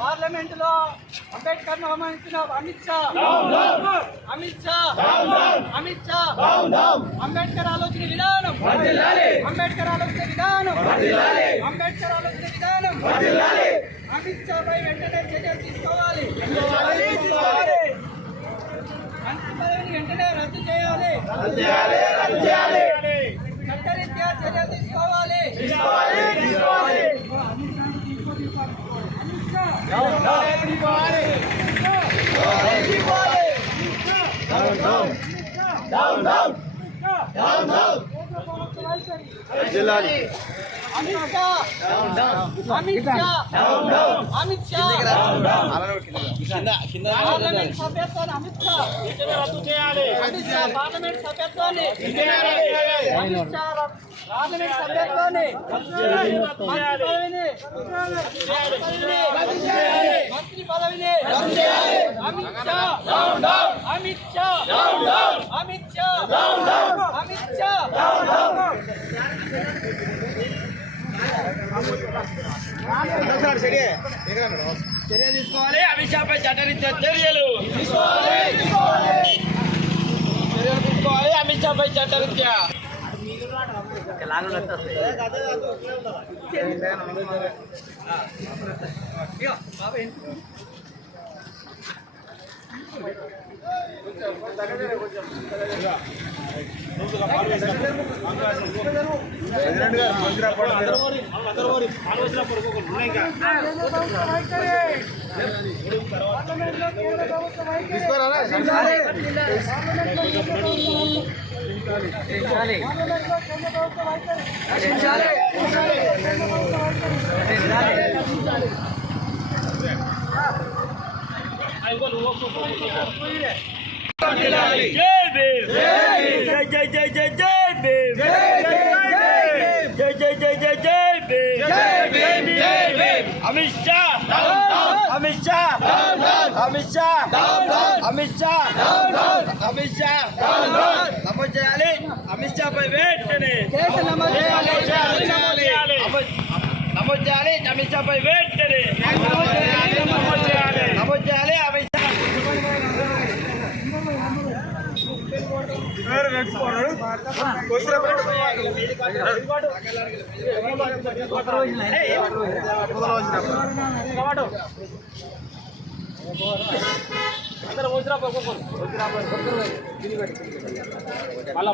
Parliament లో అంబేద్కర్ అవమానించిన అమిత్ షా అంబేద్కర్ ఆలోచన విధానం అంబేద్కర్ ఆలోచన విధానం అమిత్ షా పై వెంటనే చర్యలు తీసుకోవాలి. మంత్రి పదవిని వెంటనే రద్దు చేయాలి. చట్టరీత్యా చర్యలు తీసుకోవాలి. పార్లమెంట్ సభ్యత్వాన్ని అమిత్ షా పార్లమెంట్ సభ్యత్వాన్ని మంత్రి పదవిని అమిత్ షా చర్య తీసుకోవాలి. అమిత్ షా పై చట్టరీత్యా చర్యలు తీసుకోవాలి. అమిత్ షా పై చట్టరీత్యా నమోదు చేయాలి. అమిత్ షా పై వెంటనే నమోదు చేయాలి. అమిత్ షా పై వెంటనే నమోదు చేయాలి. అమిత్ షా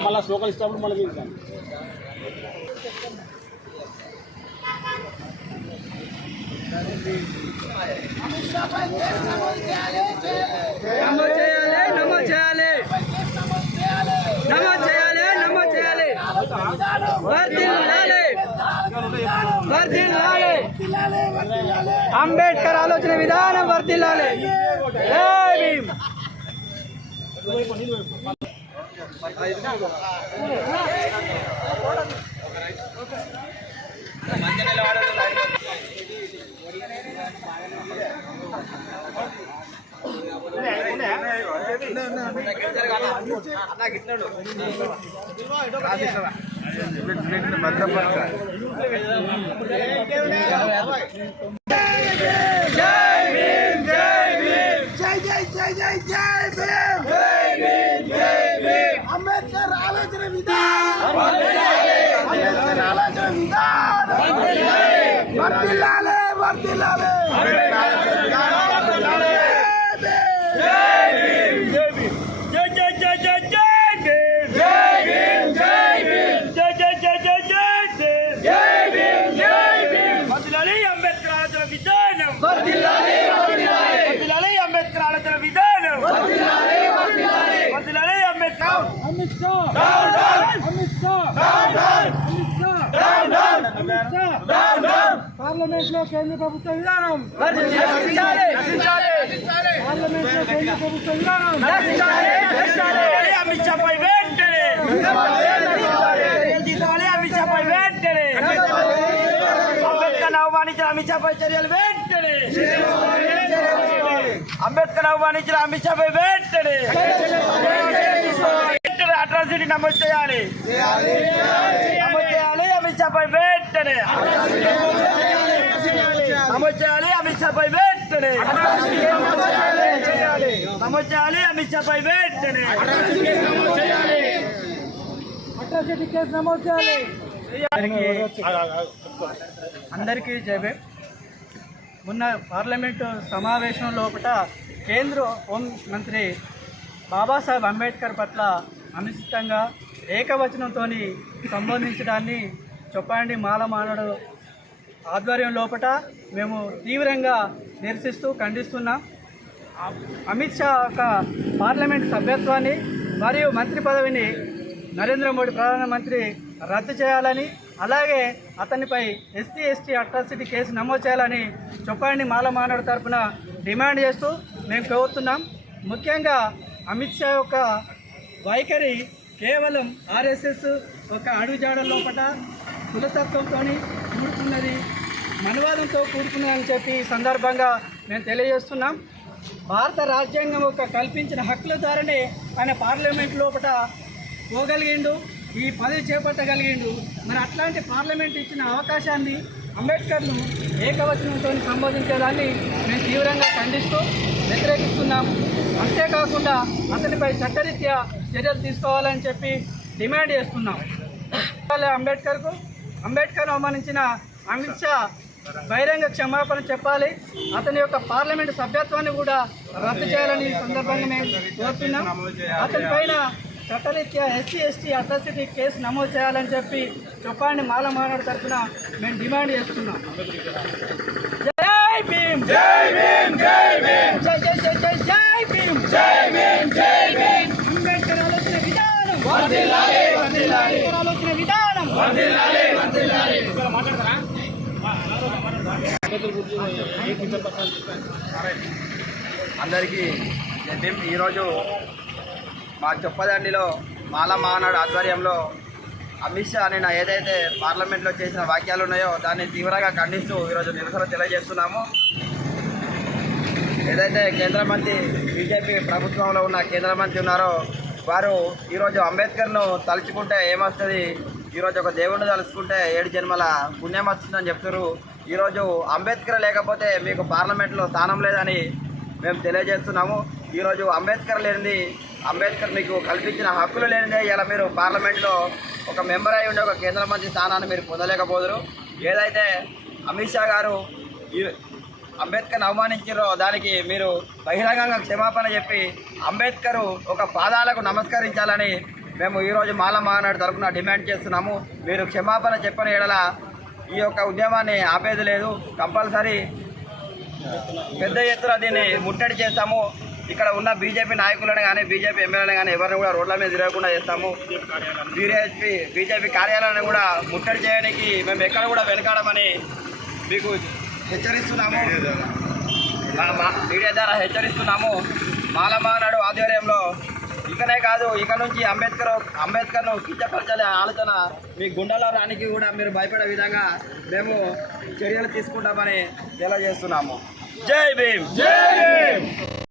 మళ్ళా లోకల్ ఇష్టం మళ్ళీ అంబేద్కర్ ఆలోచన విధానం వర్ధిల్లాలి. అంబేద్కర్ ఆలోచన విధానం వర్ధిల్లాలి. పార్లమెంట్లో కేంద్ర ప్రభుత్వ విధానం పార్లమెంట్లో కేంద్ర ప్రభుత్వ విధానం అమిత్ షాపై వెంటనే అమిత్ షాపై వెంటనే అంబేద్కర్ ఆహ్వానించిన అమిత్ షాపై చర్యలు వెంటనే అంబేద్కర్ ఆహ్వానించిన అమిత్ షాపై వెంటనే అట్రాసిటీ నమోదు చేయాలి అమిత్ షాపై వెంటనే నమోదు చేయాలి అమిత్ షాపై వెంటనే నమోదు చేయాలి అమిత్ షాపై వెంటనే అట్రాసిటీ కేసు నమోదు చేయాలి. అందరికీ జయబే. మొన్న పార్లమెంటు సమావేశం లోపల కేంద్ర హోం మంత్రి బాబాసాహెబ్ అంబేద్కర్ పట్ల అనుచితంగా ఏకవచనంతో సంబోధించడాన్ని చొప్పండి మాలమానడు ఆధ్వర్యం లోపల మేము తీవ్రంగా నిరసిస్తూ ఖండిస్తున్నాం. అమిత్ షా యొక్క పార్లమెంట్ సభ్యత్వాన్ని మరియు మంత్రి పదవిని నరేంద్ర మోడీ ప్రధానమంత్రి రద్దు చేయాలని, అలాగే అతనిపై ఎస్సీ ఎస్టీ అట్రాసిటీ కేసు నమోదు చేయాలని చొప్పండి మాలమానడు తరఫున డిమాండ్ చేస్తూ మేము కోరుతున్నాం. ముఖ్యంగా అమిత్ షా యొక్క వైఖరి కేవలం ఆర్ఎస్ఎస్ ఒక అడుగుజాడల లోపల కులతత్వంతో కూడుకున్నది, మనవాదంతో కూడుకున్నదని చెప్పి ఈ సందర్భంగా మేము తెలియజేస్తున్నాం. భారత రాజ్యాంగం ఒక కల్పించిన హక్కుల ద్వారానే ఆయన పార్లమెంట్ లోపల పోగలిగిండు, ఈ పదవి చేపట్టగలిగిండు. మరి అట్లాంటి పార్లమెంట్ ఇచ్చిన అవకాశాన్ని అంబేద్కర్ను ఏకవచనంతో సంబోధించేదాన్ని మేము తీవ్రంగా ఖండిస్తూ వ్యతిరేకిస్తున్నాము. అంతేకాకుండా అతనిపై చట్టరీత్యా చర్యలు తీసుకోవాలని చెప్పి డిమాండ్ చేస్తున్నాం. అంబేద్కర్ అవమానించిన అమిత్ షా బహిరంగ క్షమాపణ చెప్పాలి, అతని యొక్క పార్లమెంటు సభ్యత్వాన్ని కూడా రద్దు చేయాలని ఈ సందర్భంగా మేము కోరుతున్నాం. అతని పైన చట్టరీత్యా ఎస్సీ ఎస్టీ అట్రాసిటీ కేసు నమోదు చేయాలని చెప్పి చొప్పండి మాలమానడు తరఫున మేము డిమాండ్ చేస్తున్నాం. జై భీమ్, జై భీమ్, జై భీమ్, జై జై జై జై జై భీమ్, జై భీమ్, జై భీమ్. అంబేద్కర్ ఆలోచన విధానం వర్ధిల్లాలి, వర్ధిల్లాలి. అంబేద్కర్ ఆలోచన విధానం వర్ధిల్లాలి, వర్ధిల్లాలి. అందరికీ ఈరోజు మా చొప్పదండిలో మాలమానాడు ఆధ్వర్యంలో అమిత్ షా నిన్న ఏదైతే పార్లమెంట్లో చేసిన వాక్యాలు ఉన్నాయో దాన్ని తీవ్రంగా ఖండిస్తూ ఈరోజు నిరసన తెలియజేస్తున్నాము. ఏదైతే కేంద్ర మంత్రి బీజేపీ ప్రభుత్వంలో ఉన్న కేంద్ర మంత్రి ఉన్నారో వారు ఈరోజు అంబేద్కర్ను తలుచుకుంటే ఏమొస్తుంది, ఈరోజు ఒక దేవుడిని తలుచుకుంటే 7 జన్మల పుణ్యం వస్తుందని చెప్తారు. ఈరోజు అంబేద్కర్ లేకపోతే మీకు పార్లమెంట్లో స్థానం లేదని మేము తెలియజేస్తున్నాము. ఈరోజు అంబేద్కర్ లేనిది, అంబేద్కర్ మీకు కల్పించిన హక్కులు లేనిదే ఇలా మీరు పార్లమెంట్లో ఒక మెంబర్ అయి ఉండే ఒక కేంద్ర మంత్రి స్థానాన్ని మీరు పొందలేకపోదురు. ఏదైతే అమిత్ షా గారు అంబేద్కర్ని అవమానించారో దానికి మీరు బహిరంగంగా క్షమాపణ చెప్పి అంబేద్కర్ ఒక పాదాలకు నమస్కరించాలని మేము ఈరోజు మాలమానాడు తరఫున డిమాండ్ చేస్తున్నాము. మీరు క్షమాపణ చెప్పని ఎడల ఈ యొక్క ఉద్యమాన్ని ఆపేది లేదు, కంపల్సరీ పెద్ద ఎత్తున దీన్ని ముట్టడి చేస్తాము. ఇక్కడ ఉన్న బీజేపీ నాయకులను కానీ బీజేపీ ఎమ్మెల్యేలను కానీ ఎవరిని కూడా రోడ్ల మీద తిరగకుండా చేస్తాము. బీజేపీ కార్యాలయాన్ని కూడా ముట్టడి చేయడానికి మేము ఎక్కడ కూడా వెనకాడమని మీకు హెచ్చరిస్తున్నాము, మీడియా ద్వారా హెచ్చరిస్తున్నాము. మాలమానాడు ఆధ్వర్యంలో ఇకనే కాదు, ఇక నుంచి అంబేద్కర్ను కించపరచాలనే ఆలోచన మీ గుండెల రానికి కూడా మీరు భయపడే విధంగా మేము చర్యలు తీసుకుంటామని తెలియజేస్తున్నాము. జై భీమ్, జై భీమ్.